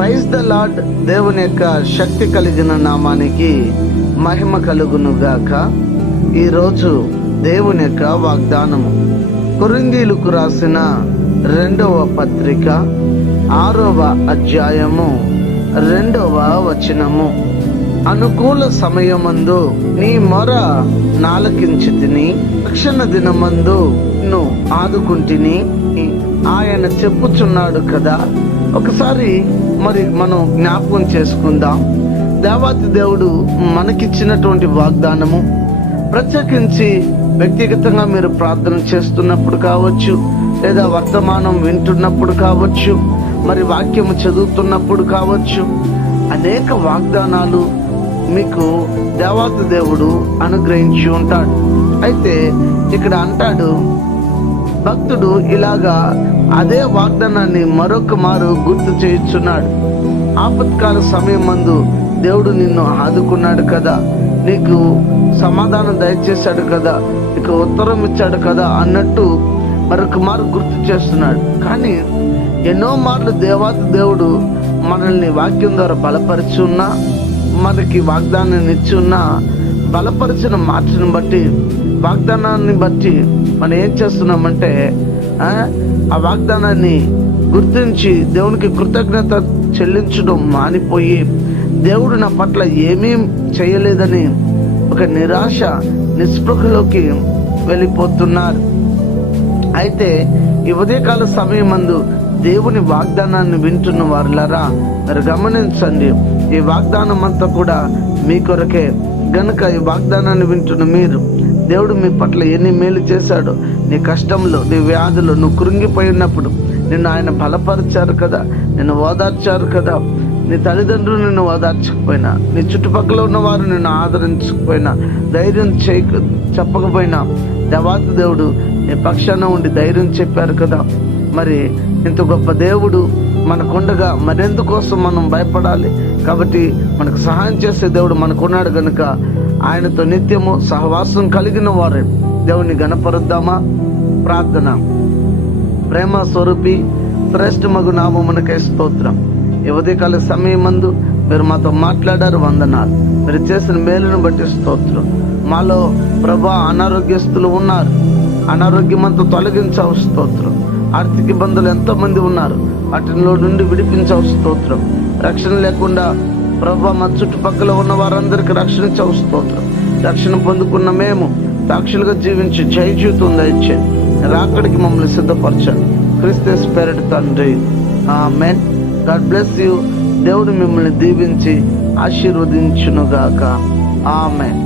Praise the lord. దేవుని యొక్క శక్తి కలిగిన నామానికి మహిమ కలుగును గాక. ఈరోజు దేవుని యొక్క వాగ్దానము కొరింథీయులకు రాసిన 2వ పత్రిక 6వ అధ్యాయము 2వ వచనము. అనుకూల సమయమందు నీ మొర నాలకించితిని, రక్షణ దినమందు నిన్ను ఆదుకుంటిని ఆయన చెప్పుచున్నాడు కదా. ఒకసారి మనం జ్ఞాపకం చేసుకుందాం. దేవాతి దేవుడు మనకిచ్చినటువంటి వాగ్దానము, ప్రత్యేకించి వ్యక్తిగతంగా మీరు ప్రార్థన చేస్తున్నప్పుడు కావచ్చు, లేదా వర్తమానం వింటున్నప్పుడు కావచ్చు, వాక్యము చదువుతున్నప్పుడు కావచ్చు, అనేక వాగ్దానాలు మీకు దేవాతి దేవుడు అనుగ్రహించి ఉంటాడు. అయితే ఇక్కడ అంటాడు భక్తుడు, ఇలాగా అదే వాగ్దానాన్ని మరొక మారు గుర్తు చేయుచున్నాడు. ఆపత్కాల సమయం మందు దేవుడు నిన్ను ఆదుకున్నాడు కదా, నీకు సమాధానం దయచేశాడు కదా, నీకు ఉత్తరం ఇచ్చాడు కదా అన్నట్టు మరొక మారు గుర్తు చేస్తున్నాడు. కానీ ఎన్నో మార్లు దేవాతి దేవుడు మనల్ని వాక్యం ద్వారా బలపరిచి ఉన్నా, మనకి వాగ్దానాన్ని ఇచ్చి ఉన్నా, బలపరిచిన మాటను బట్టి, వాగ్దానాన్ని బట్టి మనం ఏం చేస్తున్నామంటే ఆ వాగ్దానాన్ని గుర్తించి దేవునికి కృతజ్ఞత చెల్లించడం మానిపోయి, దేవుడు నా పట్ల ఏమీ చేయలేదని ఒక నిరాశ, నిస్పృహలోకి వెళ్ళిపోతున్నారు. అయితే ఈ ఉదయకాల సమయమందు దేవుని వాగ్దానాన్ని వింటున్న వారులారా, మీరు గమనించండి, ఈ వాగ్దానం అంతా కూడా మీ కొరకే. గనుక ఈ వాగ్దానాన్ని వింటున్న మీరు, దేవుడు మీ పట్ల ఎన్ని మేలు చేశాడు. నీ కష్టంలో, నీ వ్యాధులు, నువ్వు కృంగిపోయినప్పుడు నిన్ను ఆయన బలపరిచారు కదా, నిన్ను ఓదార్చారు కదా. నీ తల్లిదండ్రులు నిన్ను ఓదార్చకపోయినా, నీ చుట్టుపక్కల ఉన్నవారు నిన్ను ఆదరించకపోయినా, ధైర్యం చెప్పకపోయినా, దేవాతి దేవుడు నీ పక్షాన ఉండి ధైర్యం చెప్పారు కదా. ఇంత గొప్ప దేవుడు మనకుండగా మరెందుకోసం మనం భయపడాలి? కాబట్టి మనకు సహాయం చేసే దేవుడు మనకున్నాడు గనుక ఆయనతో నిత్యము సహవాసం కలిగిన వారే దేవుని గణపరుద్దామా. ప్రార్థన. ప్రేమ స్వరూపి శ్రేష్ఠ మగు నామమునకై స్తోత్రం. ఈ ఉదయకాల సమయం మందు మీరు మాతో మాట్లాడారు, వందనాలు. మీరు చేసిన మేలును బట్టి స్తోత్రం. మాలో ప్రభా అనారోగ్యస్తులు ఉన్నారు, అనారోగ్యమంతా తొలగించావు స్తోత్రం. ఆర్థిక ఇబ్బందులు ఎంతో మంది ఉన్నారు, వాటిలో నుండి విడిపించావు స్తోత్రం. రక్షణ లేకుండా ప్రభా మా చుట్టుపక్కల ఉన్న వారందరికీ రక్షణ ఇచ్చావు స్తోత్రం. రక్షణ పొందుకున్న మేము సాక్షులుగా జీవించి జయ జీవితం దయచే రాకడికి మమ్మల్ని సిద్ధపరచండి. క్రీస్తు పేరిట తండ్రి, ఆమేన్. God bless you. దేవుడు మిమ్మల్ని దీవించి ఆశీర్వదించునుగాక. ఆమేన్.